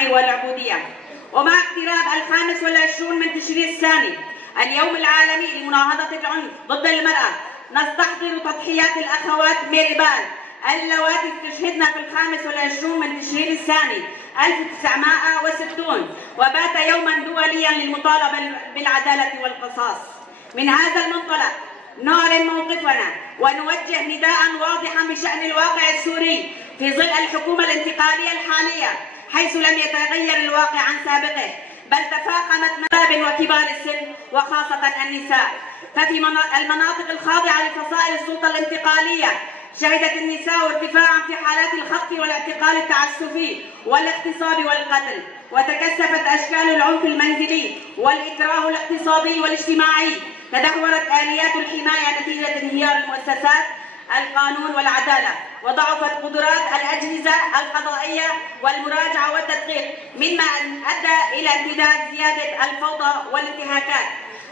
المجتمع والعبودية. ومع اقتراب 25 من تشرين الثاني اليوم العالمي لمناهضة العنف ضد المرأة، نستحضر تضحيات الأخوات ميريبال اللواتي استشهدن في 25 من تشرين الثاني 1960، وبات يوما دوليا للمطالبة بالعدالة والقصاص. من هذا المنطلق نعلن موقفنا ونوجه نداء واضحا بشأن الواقع السوري في ظل الحكومة الانتقالية الحالية، حيث لم يتغير الواقع عن سابقه، بل تفاقمت مذاهب وكبار السن وخاصة النساء. ففي المناطق الخاضعة لفصائل السلطة الانتقالية شهدت النساء ارتفاعا في حالات الخطف والاعتقال التعسفي والاغتصاب والقتل، وتكثفت أشكال العنف المنزلي والإكراه الاقتصادي والاجتماعي، تدهورت آليات الحماية نتيجة انهيار المؤسسات القانون والعدالة، وضعفت قدرات الأجهزة القضائية والمراجعة والتدقيق، مما أدى إلى امتداد زيادة الفوضى والانتهاكات.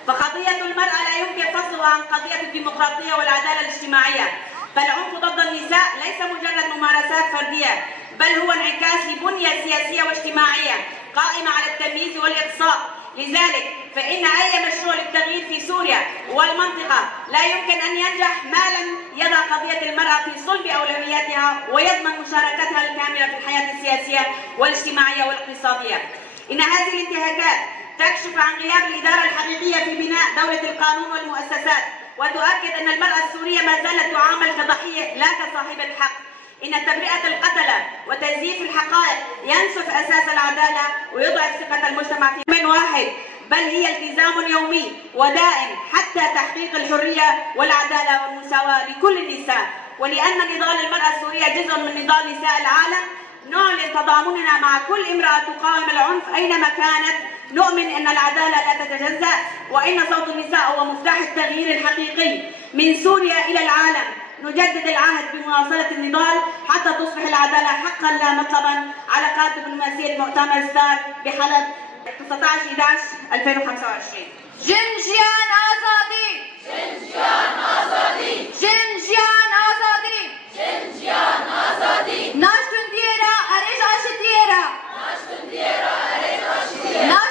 فقضية المرأة لا يمكن فصلها عن قضية الديمقراطية والعدالة الاجتماعية، فالعنف ضد النساء ليس مجرد ممارسات فردية، بل هو انعكاس لبنية سياسية واجتماعية قائمة على التمييز والإقصاء. لذلك فإن أي مشروع للتغيير في سوريا والمنطقة لا يمكن أن ينجح ما لم يضع قضية المرأة في صلب أولوياتها ويضمن مشاركتها الكاملة في الحياة السياسية والاجتماعية والاقتصادية. إن هذه الانتهاكات تكشف عن غياب الإدارة الحقيقية في بناء دولة القانون والمؤسسات، وتؤكد أن المرأة السورية ما زالت تعامل كضحية لا كصاحبة حق. إن تبرئة القتلة وتزييف الحقائق ينسف أساس العدالة ويضعف ثقة المجتمع في من واحد، بل هي التزام يومي ودائم حتى تحقيق الحرية والعدالة والمساواة لكل النساء. ولأن نضال المرأة السورية جزء من نضال نساء العالم، نعلن تضامننا مع كل امرأة تقاوم العنف أينما كانت. نؤمن أن العدالة لا تتجزأ، وإن صوت النساء هو مفتاح التغيير الحقيقي من سوريا إلى العالم. نجدد العهد بمواصلة النضال حتى تصبح العدالة حقا لا مطلبا على قاعدة دبلوماسية مؤتمر ستار بحلب 19/11/2025. جنجيان آزادي، جنجيان آزادي،